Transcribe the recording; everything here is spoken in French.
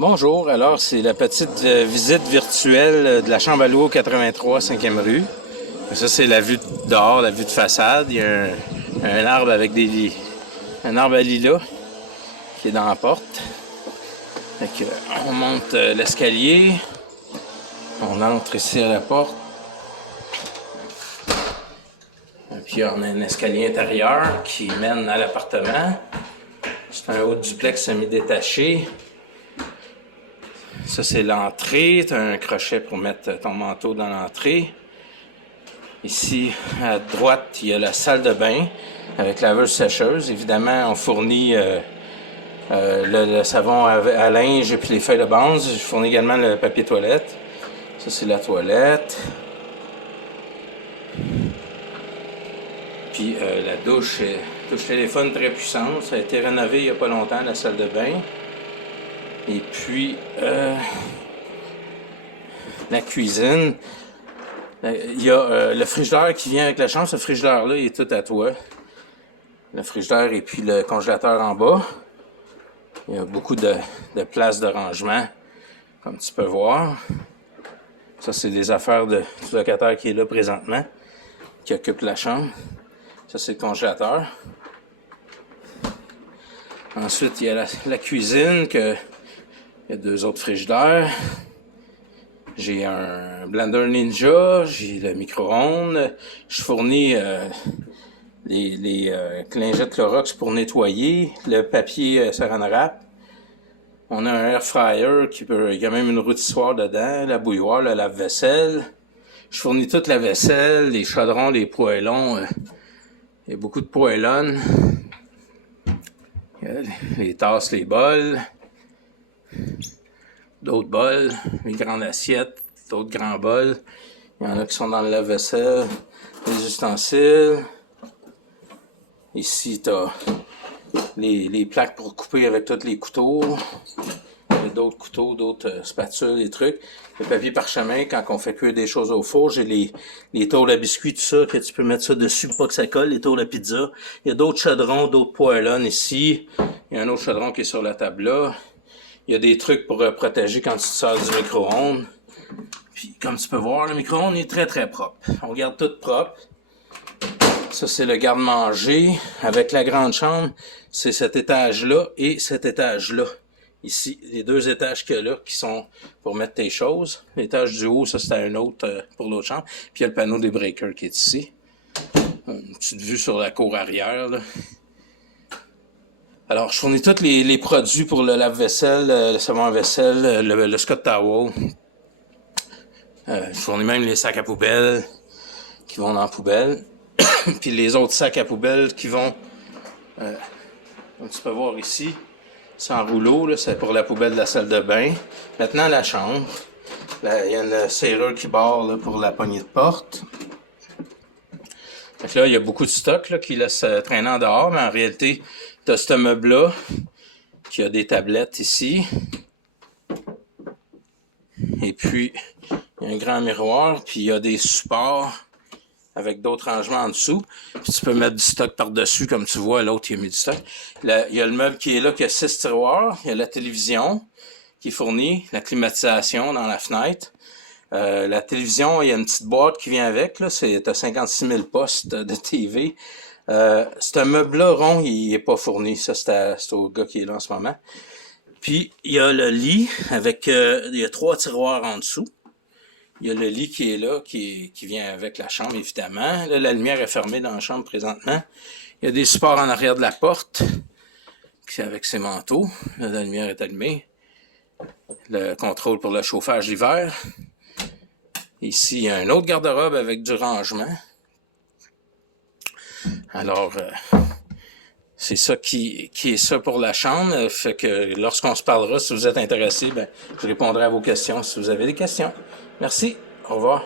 Bonjour, alors c'est la petite visite virtuelle de la chambre à louer au 83 5e rue. Ça c'est la vue dehors, la vue de façade. Il y a un arbre avec un arbre à lilas qui est dans la porte. Fait que, on monte l'escalier, on entre ici à la porte. Puis on a un escalier intérieur qui mène à l'appartement. C'est un haut duplex semi-détaché. Ça, c'est l'entrée. Tu as un crochet pour mettre ton manteau dans l'entrée. Ici, à droite, il y a la salle de bain avec laveuse-sécheuse. Évidemment, on fournit le savon à linge et puis les feuilles de base. Je fournis également le papier toilette. Ça, c'est la toilette. Puis la douche téléphone très puissante. Ça a été rénové il n'y a pas longtemps, la salle de bain. Et puis, la cuisine. Il y a le frigidaire qui vient avec la chambre. Ce frigidaire-là, il est tout à toi. Le frigidaire et puis le congélateur en bas. Il y a beaucoup de places de rangement, comme tu peux voir. Ça, c'est des affaires du locataire qui est là présentement, qui occupe la chambre. Ça, c'est le congélateur. Ensuite, il y a la cuisine, il y a deux autres frigidaires. J'ai un blender Ninja, j'ai le micro-ondes. Je fournis les lingettes Clorox pour nettoyer, le papier Saran Wrap. On a un air fryer il y a même une rôtissoire dedans, la bouilloire, le lave-vaisselle. Je fournis toute la vaisselle, les chaudrons, les poêlons. Il y a beaucoup de poêlonnes. Les tasses, les bols. D'autres bols, les grandes assiettes, d'autres grands bols. Il y en a qui sont dans le lave-vaisselle, les ustensiles. Ici, tu as les plaques pour couper avec tous les couteaux. Il y a d'autres couteaux, d'autres spatules, des trucs. Le papier parchemin, quand on fait cuire des choses au four, j'ai les tôles à biscuits, tout ça, que tu peux mettre ça dessus pour pas que ça colle, les tôles à pizza. Il y a d'autres chaudrons, d'autres poêlons ici. Il y a un autre chaudron qui est sur la table là. Il y a des trucs pour protéger quand tu te sors du micro-ondes. Puis, comme tu peux voir, le micro-ondes est très, très propre. On garde tout propre. Ça, c'est le garde-manger. Avec la grande chambre, c'est cet étage-là et cet étage-là. Ici, les deux étages qu'il y a là qui sont pour mettre tes choses. L'étage du haut, ça, c'est un autre pour l'autre chambre. Puis, il y a le panneau des breakers qui est ici. Une petite vue sur la cour arrière, là. Alors, je fournis tous les produits pour le lave-vaisselle, le savon à vaisselle, le Scott Towel. Je fournis même les sacs à poubelle qui vont dans la poubelle. Puis les autres sacs à poubelle qui vont, comme tu peux voir ici, c'est en rouleau, là, c'est pour la poubelle de la salle de bain. Maintenant, la chambre. Là, il y a une serrure qui barre là, pour la poignée de porte. Fait que là, il y a beaucoup de stock là, qui laisse traîner en dehors, mais en réalité, tu as ce meuble-là qui a des tablettes ici. Et puis, il y a un grand miroir, puis il y a des supports avec d'autres rangements en dessous. Puis tu peux mettre du stock par-dessus, comme tu vois, l'autre, il a mis du stock. Là, il y a le meuble qui est là, qui a 6 tiroirs. Il y a la télévision qui est fournie, la climatisation dans la fenêtre. La télévision, il y a une petite boîte qui vient avec, là, t'as 56 000 postes de TV. Ce meuble-là rond, il est pas fourni. Ça, c'est au gars qui est là en ce moment. Puis, il y a le lit avec, il y a 3 tiroirs en dessous. Il y a le lit qui est là, qui vient avec la chambre, évidemment. Là, la lumière est fermée dans la chambre présentement. Il y a des supports en arrière de la porte, avec ses manteaux. Là, la lumière est allumée. Le contrôle pour le chauffage l'hiver. Ici, il y a un autre garde-robe avec du rangement. Alors, c'est ça qui est ça pour la chambre. Fait que lorsqu'on se parlera, si vous êtes intéressé, je répondrai à vos questions si vous avez des questions. Merci. Au revoir.